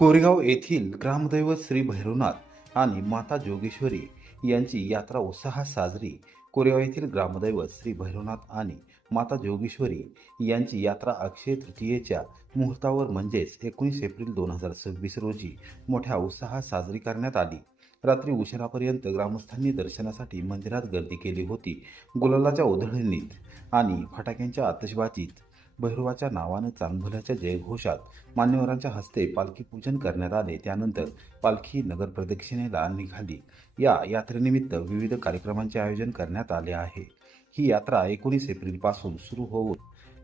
कोरेगाव येथील ग्रामदैवत श्री भैरवनाथ आणि माता जोगेश्वरी यांची यात्रा उत्साहात साजरी. कोरेगाव येथील ग्रामदैवत श्री भैरवनाथ आणि माता जोगेश्वरी यांची यात्रा अक्षय तृतीयेच्या मुहूर्तावर म्हणजेच 19 एप्रिल 2026 रोजी मोठ्या उत्साहात साजरी करण्यात आली. रात्री उशिरापर्यंत ग्रामस्थांनी दर्शनासाठी मंदिरात गर्दी केली होती. गुलालाच्या उधळणीत आणि फटाक्यांच्या आतषबाजीत भैरवाच्या नावानं चांगभल्याच्या जयघोषात मान्यवरांच्या हस्ते पालखी पूजन करण्यात आले. त्यानंतर पालखी नगर प्रदक्षिणेला निघाली. या यात्रेनिमित्त विविध कार्यक्रमांचे आयोजन करण्यात आले आहे. ही यात्रा 19 एप्रिलपासून सुरू होऊन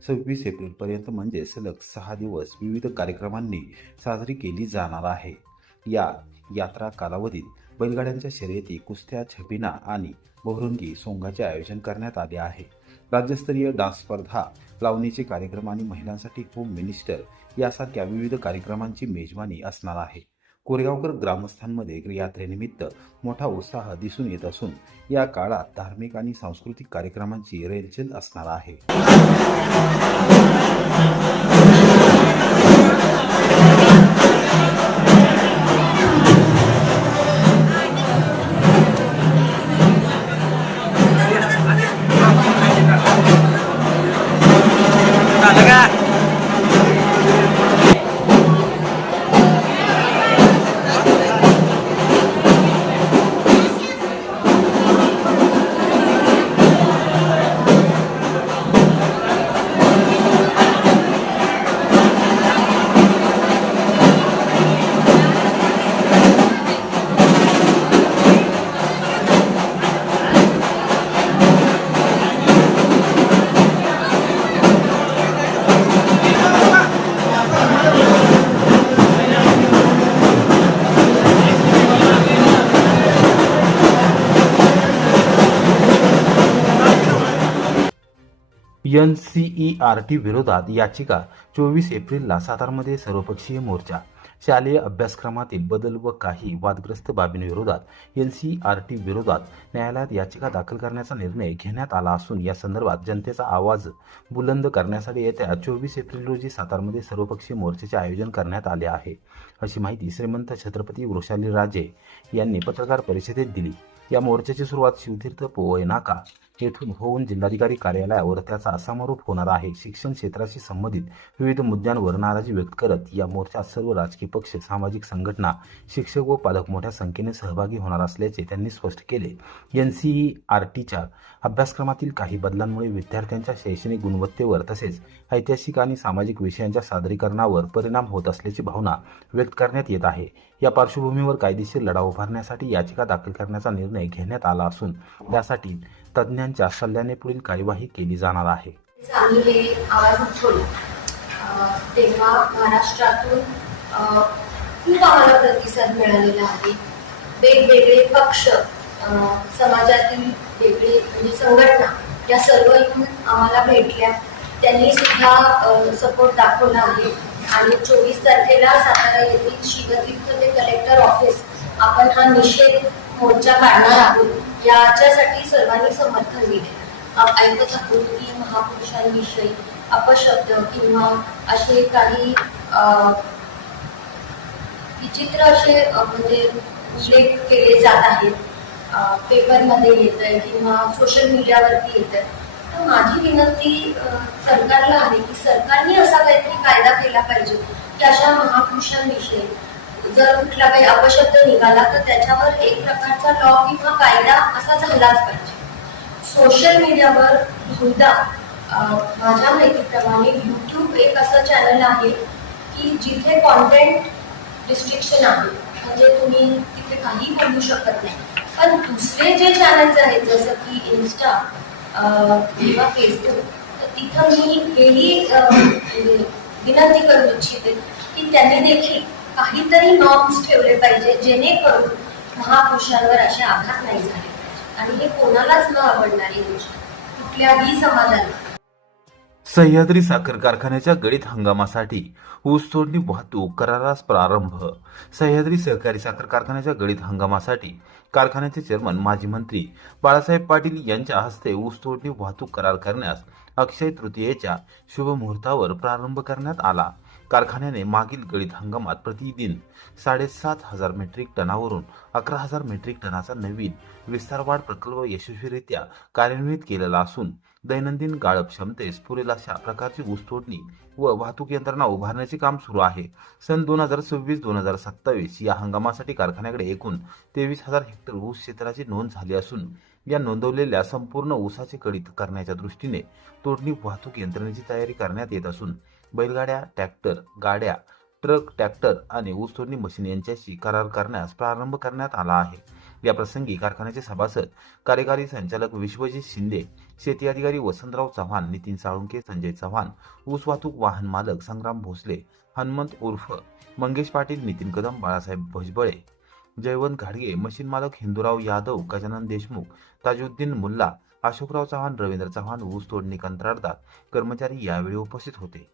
26 एप्रिलपर्यंत म्हणजे सलग 6 दिवस विविध कार्यक्रमांनी साजरी केली जाणार आहे. या यात्रा कालावधीत बैलगाड्यांच्या शर्यती, कुस्त्या, छबिना आणि बहुरंगी सोंगाचे आयोजन करण्यात आले आहे. राज्यस्तरीय डान्स स्पर्धा, लावणीचे कार्यक्रम आणि महिलांसाठी होम मिनिस्टर यासारख्या विविध कार्यक्रमांची मेजवानी असणार आहे. कोरेगावकर ग्रामस्थांमध्ये यात्रेनिमित्त मोठा उत्साह दिसून येत असून या काळात धार्मिक आणि सांस्कृतिक कार्यक्रमांची रेलचेल असणार आहे. NCERT विरोधात याचिका 24 एप्रिलला सातारमध्ये सर्वपक्षीय मोर्चा. शालेय अभ्यासक्रमातील बदल व काही वादग्रस्त बाबींविरोधात NCERT विरोधात न्यायालयात याचिका दाखल करण्याचा निर्णय घेण्यात आला असून या संदर्भात जनतेचा आवाज बुलंद करण्यासाठी येत्या 24 एप्रिल रोजी सातारमध्ये सर्वपक्षीय मोर्चाचे आयोजन करण्यात आले आहे, अशी माहिती श्रीमंत छत्रपती वृषालीराजे यांनी पत्रकार परिषदेत दिली. या मोर्चाची सुरुवात शिवतीर्थ पोवई नाका येथून होऊन जिल्हाधिकारी कार्यालयावर त्याचा समारोप होणार आहे. शिक्षण क्षेत्राशी संबंधित विविध मुद्द्यांवर नाराजी व्यक्त करत या मोर्चात सर्व राजकीय पक्ष, सामाजिक संघटना, शिक्षक व पालक मोठ्या संख्येने सहभागी होणार असल्याचे त्यांनी स्पष्ट केले. NCERTच्या अभ्यासक्रमातील काही बदलांमुळे विद्यार्थ्यांच्या शैक्षणिक गुणवत्तेवर तसेच ऐतिहासिक आणि सामाजिक विषयांच्या सादरीकरणावर परिणाम होत असल्याची भावना व्यक्त करण्यात येत आहे. या पार्श्वभूमीवर कायदेशीर लढा उभारण्यासाठी याचिका दाखल करण्याचा निर्णय घेण्यात आला असून त्यासाठी तज्ज्ञांच्या सल्ल्याने पुढील कार्यवाही केली जाणार आहे. आम्ही आवाज उठवला तेव्हा महाराष्ट्रातून खूप आम्हाला प्रतिसाद मिळालेला आहे. वेगवेगळे पक्ष, समाजातील वेगळे म्हणजे संघटना या सर्व येऊन आम्हाला भेटल्या. त्यांनी सुद्धा सपोर्ट दाखवला आहे आणि 24 तारखेला सातारा येथील शिवतीर्थ ते कलेक्टर ऑफिस आपण हा निषेध मोर्चा काढणार आहोत. याच्यासाठी सर्वांनी समर्थन दिले. ऐकत आहोत की महापुरुषांविषयी अपशब्द किंवा असे काही विचित्र असे म्हणजे उल्लेख केले जात आहेत, पेपरमध्ये येत आहे किंवा सोशल मीडियावरती येत आहे. तर माझी विनंती सरकारला आहे की सरकारने असा काहीतरी कायदा केला पाहिजे की अशा महापुरुषांविषयी जर कुठला काही अपशब्द निघाला तर त्याच्यावर एक प्रकारचा लॉ किंवा कायदा असा झालाच पाहिजे. सोशल मीडियावर बहुधा माझ्या माहितीप्रमाणे YouTube एक असं चॅनल आहे की जिथे कॉन्टेंट रिस्ट्रिक्शन आहे, म्हणजे तुम्ही तिथे काही बोलू शकत नाही. पण दुसरे जे चॅनल्स आहेत जसं की इन्स्टा किंवा फेसबुक, तिथं मी हेही विनंती करू इच्छिते की त्यांनी देखील काहीतरी नॉर्म्स ठेवले पाहिजे जेणेकरून महापुरुषांवर असे आघात नाही झाले आणि हे कोणालाच न आवडणारी गोष्ट कुठल्याही समाजाला. सह्याद्री साखर कारखान्याच्या गळीत हंगामासाठी ऊसतोडणी वाहतूक करारास प्रारंभ. सह्याद्री सहकारी साखर कारखान्याच्या गळीत हंगामासाठी कारखान्याचे चेअरमन माजी मंत्री बाळासाहेब पाटील यांच्या हस्ते ऊसतोडणी वाहतूक करार करण्यास अक्षय तृतीयेच्या शुभ मुहूर्तावर प्रारंभ करण्यात आला. कारखान्याने मागील गळीत हंगामात प्रतिदिन 7,500 मेट्रिक टनावरून 11,000 मेट्रिक टनाचा नवीन विस्तारवाढ प्रकल्प यशस्वीरित्या कार्यान्वित केलेला असून दैनंदिन गाळप क्षमतेस पुरेल अशा प्रकारची ऊसतोडणी व वाहतूक यंत्रणा उभारण्याचे काम सुरू आहे. सन 2026-2027 या हंगामासाठी कारखान्याकडे एकूण 23,000 हेक्टर ऊस क्षेत्राची नोंद झाली असून या नोंदवलेल्या संपूर्ण ऊसाचे कळीत करण्याच्या दृष्टीने तोडणी वाहतूक यंत्रणेची तयारी करण्यात येत असून बैलगाड्या, ट्रॅक्टर, गाड्या, ट्रक, ट्रॅक्टर आणि ऊस तोडणी मशीन यांच्याशी करार करण्यास प्रारंभ करण्यात आला आहे. या प्रसंगी कारखान्याचे सभासद, कार्यकारी संचालक विश्वजित शिंदे, शेती अधिकारी वसंतराव चव्हाण, नितीन साळुंके, संजय चव्हाण, ऊस वाहतूक वाहन मालक संग्राम भोसले, हनुमंत उर्फ मंगेश पाटील, नितीन कदम, बाळासाहेब भुजबळे, जयवंत घाडगे, मशीन मालक हिंदूराव यादव, गजानन देशमुख, ताजुद्दीन मुल्ला, अशोकराव चव्हाण, रवींद्र चव्हाण, ऊस तोडणी कंत्राटदार, कर्मचारी यावेळी उपस्थित होते.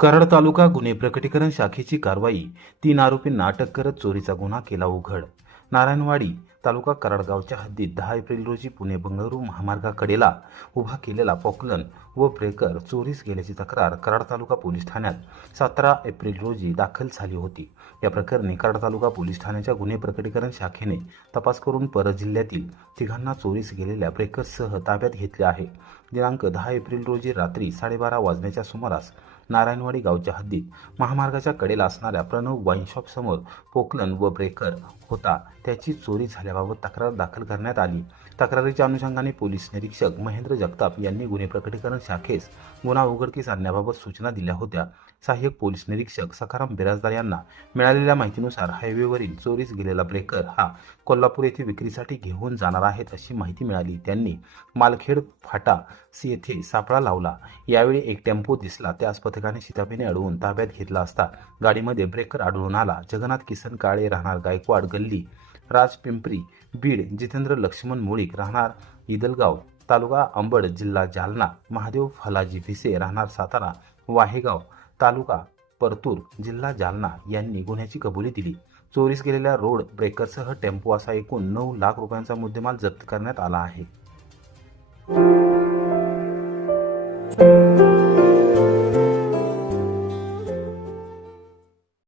कराड तालुका गुन्हे प्रकटीकरण शाखेची कारवाई. 3 आरोपींना अटक करत चोरीचा गुन्हा केला उघड. नारायणवाडी तालुका कराड गावच्या हद्दीत 10 एप्रिल रोजी पुणे बंगळुरू महामार्गाकडेला उभा केलेला पॉकलन व ब्रेकर चोरीस गेल्याची तक्रार कराड तालुका पोलीस ठाण्यात 17 एप्रिल रोजी दाखल झाली होती. या प्रकरणी कराड तालुका पोलीस ठाण्याच्या गुन्हे प्रकटीकरण शाखेने तपास करून परत जिल्ह्यातील तिघांना चोरीस गेलेल्या ब्रेकर्ससह ताब्यात घेतले आहे. दिनांक 10 एप्रिल रोजी रात्री 12:30 वाजण्याच्या सुमारास नारायणवाडी गावच्या हद्दीत महामार्गाच्या कडेला असणाऱ्या प्रणव वाईन शॉप समोर पोकलन व ब्रेकर होता, त्याची चोरी झाल्याबाबत तक्रार दाखल करण्यात आली. तक्रारीच्या अनुषंगाने पोलीस निरीक्षक महेंद्र जगताप यांनी गुन्हे प्रकटीकरण शाखेस गुन्हा उघडकीस आणण्याबाबत सूचना दिल्या होत्या. सहाय्यक पोलीस निरीक्षक सखाराम बिराजदार यांना मिळालेल्या माहितीनुसार हायवेवरील चोरीस गेलेला ब्रेकर हा कोल्हापूर येथे विक्रीसाठी घेऊन जाणार आहेत अशी माहिती मिळाली. त्यांनी मालखेड फाटा येथे सापळा लावला. यावेळी एक टेम्पो दिसला, त्यास पथकाने शिताफीने अडवून ताब्यात घेतला असता गाडीमध्ये ब्रेकर आढळून आला. जगन्नाथ किसन काळे राहणार गायकवाड गल्ली, राजपिंपरी, बीड, जितेंद्र लक्ष्मण मुळीक राहणार इदलगाव तालुका अंबड जिल्हा जालना, महादेव फलाजी भिसे राहणार सातारा वाहेगाव तालुका परतूर जिल्हा जालना यांनी गुन्ह्याची कबुली दिली. चोरीस गेलेल्या रोड ब्रेकरसह टेम्पो असा एकूण 9 लाख रुपयांचा मुद्देमाल जप्त करण्यात आला आहे.